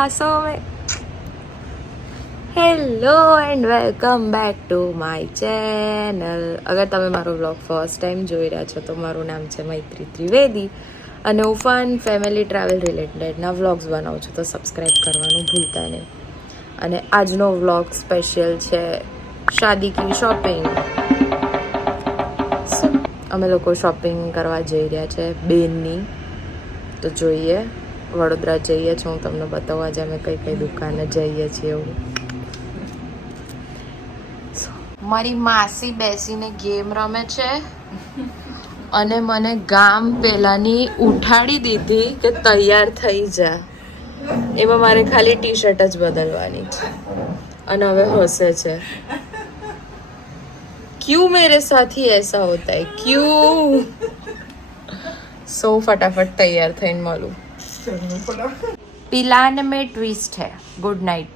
सांसों में hello and welcome back to my channel. અગર તમે મારો વ્લોગ ફર્સ્ટ ટાઈમ જોઈ રહ્યા છો તો મારું નામ છે મૈત્રી ત્રિવેદી અને હું ફન ફેમિલી ટ્રાવેલ રિલેટેડના વ્લોગ્સ બનાવું છું, તો સબસ્ક્રાઈબ કરવાનું ભૂલતા નહીં. અને આજનો વ્લોગ સ્પેશિયલ છે શાદી કી શોપિંગ. અમે લોકો શોપિંગ કરવા જઈ રહ્યા છે બેનની, તો જોઈએ વડોદરા જઈએ છીએ. હું તમને બતાવું આજે અમે કઈ કઈ દુકાને જઈએ છીએ. એવું મારી માસી બેસીને ગેમ રમે છે અને મને ગામ પહેલાની ઉઠાડી દીધી કે તૈયાર થઈ જા. એમાં મારે ખાલી ટી શર્ટ જ બદલવાની છે અને હવે હસે છે. ક્યું મેરે સાથ ही ऐसा होता है क्यों? સો ફટાફટ તૈયાર થઈને મળું. पिलान में ट्विस्ट है. Good night.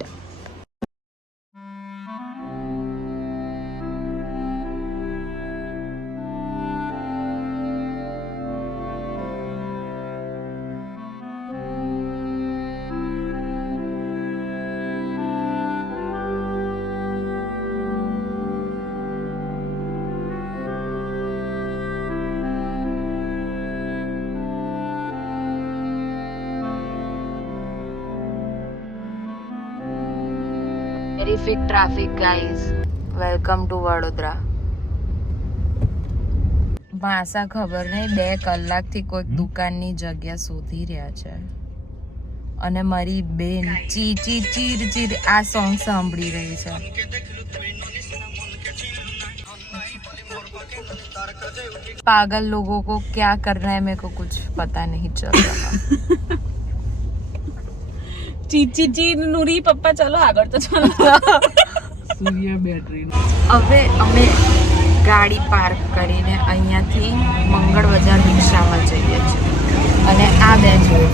Terrific traffic guys. Welcome to Vadodara. ભાષા ખબર નહીં, 2 કલાકથી કોઈક દુકાનની જગ્યા શોધી રહ્યા છે અને મારી બેન ચી ચી ચીર ચીર આ સોંગ સાંભળી રહી છે. પાગલ लोगों को क्या करना है मेरे को कुछ पता नहीं चल रहा. ચીચી નુરી પપ્પા ચાલો આગળ તો ચાલો. સૂર્ય બેટરી. હવે અમે ગાડી પાર્ક કરીને અહીંયાથી મંગળ બજાર રિક્ષામાં જઈએ છીએ અને આ બે જોઈ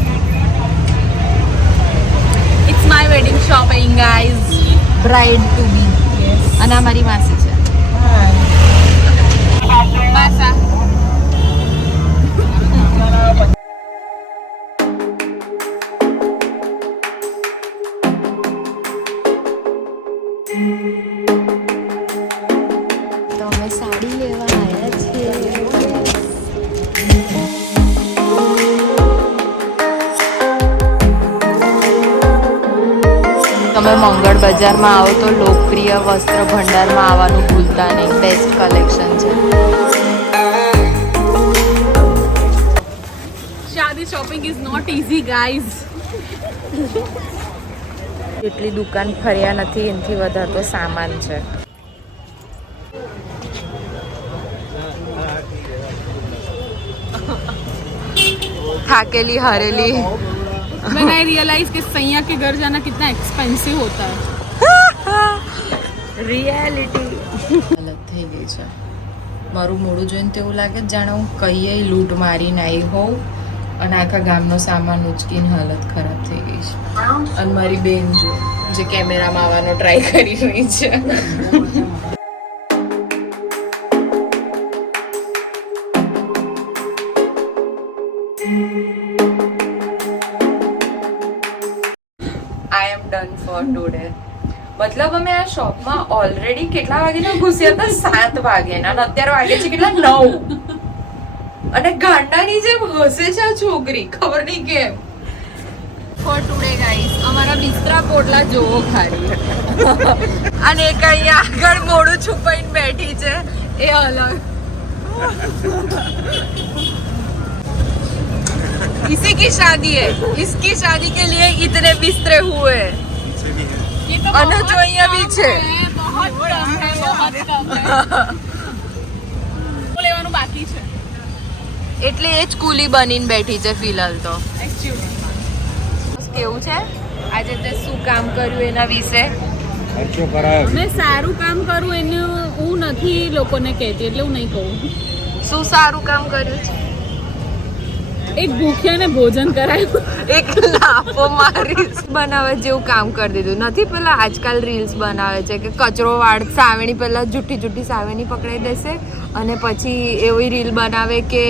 it's my wedding shopping guys. Bride to be. અને આ મારી માસી છે. માસા તો અમે સાડી લેવા આવ્યા છીએ. તમે મંગળ બજારમાં આવો તો લોકપ્રિય વસ્ત્ર ભંડારમાં આવવાનું ભૂલતા નહીં. બેસ્ટ કલેક્શન છે. શાદી shopping is not easy guys. એટલી દુકાન ફર્યા નથી, એનાથી વધારે તો સામાન છે. થાકેલી હારેલી. मैंने आई रियलाइज कि सैया के घर जाना कितना एक्सपेंसिव होता है. રિયાલિટી હાલત થઈ ગઈ છે. મારું મોઢું જોઈને તો એવું લાગે જાણે હું કઈ લૂંટ મારીને આવી હોઉં અને આખા ગામનો સામાન ઉચકીને હાલત ખરાબ થઈ ગઈ છે. અને મારી બેન જો જે કેમેરામાં આવવાનો ટ્રાય કરી રહી છે. આઈ એમ ડન ફોર ટુડે. મતલબ અમે આ શોપમાં ઓલરેડી કેટલા વાગે ઘૂસ્યા હતા? 7 વાગ્યાના. અને અત્યારે વાગે છે કેટલા? 9. અને ગાંડાની જેમ હસે છે આ છોકરી, ખબર નહીં કેમ. ફોર ટુડે ગાઈસ અમારા બિસ્તરા પોટલા જોવો ખાલી. અને એક અહીંયા આગળ મોડું છુપાઈને બેઠી છે એ અલગ. इसी की शादी है, इसकी शादी के लिए इतने बिस्तरे हुए અને જો અહીંયા બી છે. बहुत कम है. લેવાનું બાકી છે એટલે એ જ કુલી બનીને બેઠી છે ફિલહાલ તો. એકચ્યુઅલી કેવું છે આજે તે શું કામ કર્યું એના વિશે? મેં સારું કામ કરું એનું હું નથી લોકોને કહેતી, એટલે હું નહીં કહું. શું સારું કામ કર્યું છે? એક ભૂખ્યાને ભોજન કરાયું. એક લાફો મારી બનાવે જેવું કામ કરી દીધું. નથી પેલા આજકાલ રીલ્સ બનાવે છે કે કચરો વાળ સાવેણી પહેલા જુઠ્ઠી સાવેણી પકડાઈ દેશે અને પછી એવી રીલ બનાવે કે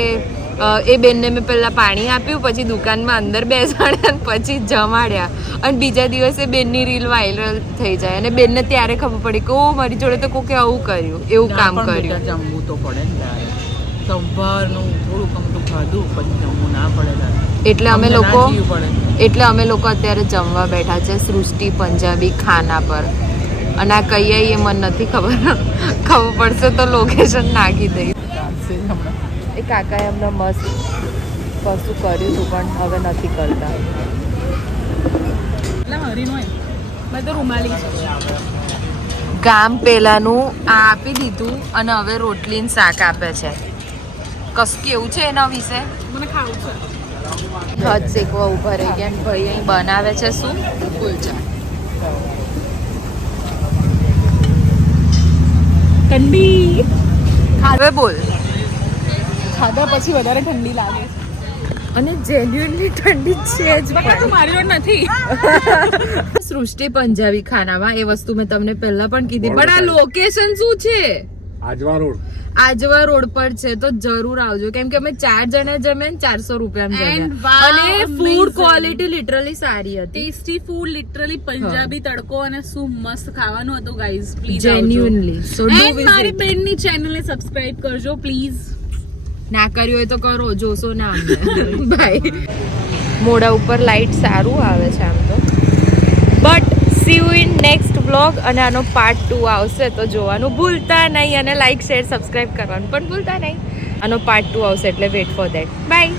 એ બેનને મેં પહેલાં પાણી આપ્યું, પછી દુકાનમાં અંદર બેસાડ્યા અને પછી જમાડ્યા. અને બીજા દિવસે બેનની રીલ વાયરલ થઈ જાય અને બેનને ત્યારે ખબર પડી કે ઓ મારી જોડે તો કોકે આવું કર્યું, એવું કામ કર્યું. જમવું તો પડે ને ત્યારે. સવારનું થોડુંક અમથું ખાધું પછી જમવું ના પડે ત્યારે. એટલે અમે લોકો અત્યારે જમવા બેઠા છે સૃષ્ટિ પંજાબી ખાના પર. અને આ કઈ એ મને નથી ખબર, ખબર પડશે તો લોકેશન નાખી દઈશ. એ કાકાએ અમને મસ્ત કશું કર્યું હતું પણ હવે નથી કરતા. ગામ પેલાનું આ આપી દીધું અને હવે રોટલી ને શાક આપે છે. કશું કેવું છે એના વિશે? મને ખાવું છે. હદ શેકવા ઉભા રહી ગયા અને ભાઈ અહીં બનાવે છે શું? કુલચા. ઠંડી હવે બોલ. ખાધા પછી વધારે ઠંડી લાગે છે. અને જેન્યુઅનલી ઠંડી છે જ પણ મારી જોડે નથી. સૃષ્ટિ પંજાબી ખાનામાં એ વસ્તુ મેં તમને પહેલા પણ કીધી, પણ આ લોકેશન શું છે? આજવા રોડ પર છે, તો જરૂર આવજો કેમ કે અમે 4 જણા જમે 400 રૂપિયામાં જમ્યા અને ફૂડ ક્વોલિટી લિટરલી સારી હતી. ટેસ્ટી ફૂડ, લિટરલી પંજાબી તડકો અને શું મસ્ત ખાવાનું હતું guys. Please genuinely so do visit. મારી બેનની ચેનલને સબસ્ક્રાઇબ કરજો પ્લીઝ. ના કર્યું હોય તો કરો, જોશો ના અમને. બાય. મોઢા ઉપર લાઈટ સારું આવે છે આમ તો, but she you in next vlog. અને આનો પાર્ટ 2 આવશે તો જોવાનું ભૂલતા નહીં અને લાઈક શેર સબસ્ક્રાઇબ કરવાનું પણ ભૂલતા નહીં. આનો પાર્ટ 2 આવશે એટલે વેટ ફોર ધેટ. બાય.